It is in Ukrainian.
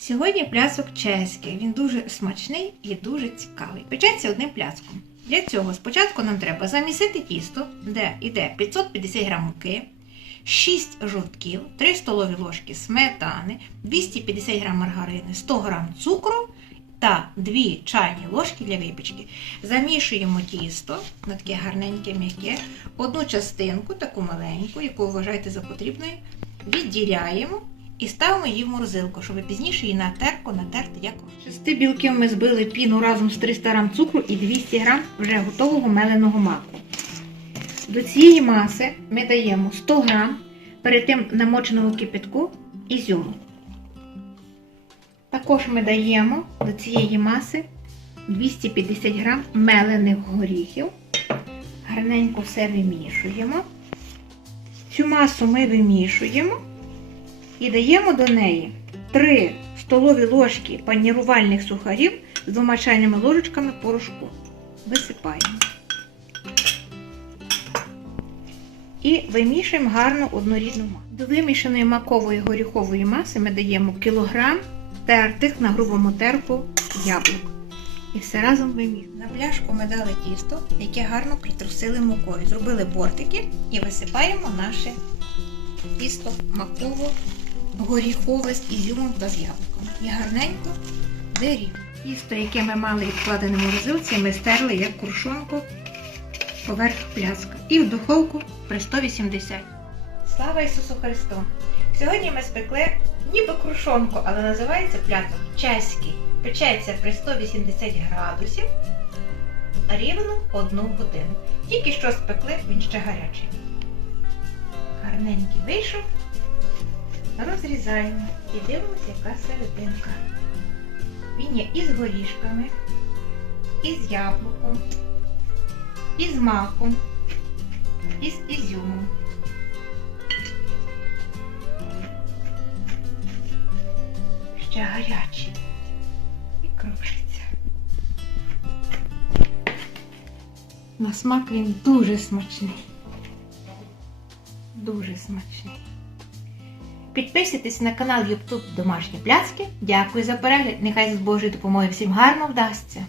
Сьогодні плясок чеський. Він дуже смачний і дуже цікавий. Печеться одним пляском. Для цього спочатку нам треба замісити тісто, де йде 550 г муки, 6 жовтків, 3 столові ложки сметани, 250 г маргарини, 100 г цукру та 2 чайні ложки для випічки. Замішуємо тісто на таке гарненьке м'яке, одну частинку, таку маленьку, яку вважаєте за потрібною, відділяємо і ставимо її в морозилку, щоб пізніше її на терку натерти як Шести білків ми збили піну разом з 300 г цукру і 200 г вже готового меленого маку. До цієї маси ми даємо 100 г перед тим намоченого кипятку ізюму. Також ми даємо до цієї маси 250 г мелених горіхів. Гарненько все вимішуємо. Цю масу ми вимішуємо і даємо до неї 3 столові ложки панірувальних сухарів з двома чайними ложечками порошку. Висипаємо. І вимішуємо гарно однорідну масу. До вимішаної макової горіхової маси ми даємо кілограм тертих на грубому терку яблук. І все разом вимішуємо. На пляшку ми дали тісто, яке гарно притрусили мукою. Зробили бортики і висипаємо наше тісто маково горіхове з ізюмом та з яблуком. І гарненько дерів. Тісто, яке ми мали відкладене в морозилці, ми стерли як крушонку поверх пляска. І в духовку при 180. Слава Ісусу Христу! Сьогодні ми спекли ніби крушонку, але називається пляцок чеський. Печеться при 180 градусів рівно одну годину. Тільки що спекли, він ще гарячий. Гарненький вийшов. Розрізаємо і дивимося, яка серединка. Він є із горішками, із яблуком, із маком, із ізюмом. Ще гарячий і кружиться. На смак він дуже смачний. Дуже смачний. Підписуйтесь на канал YouTube Домашні Пляцки. Дякую за перегляд. Нехай з Божою допомогою всім гарно вдасться.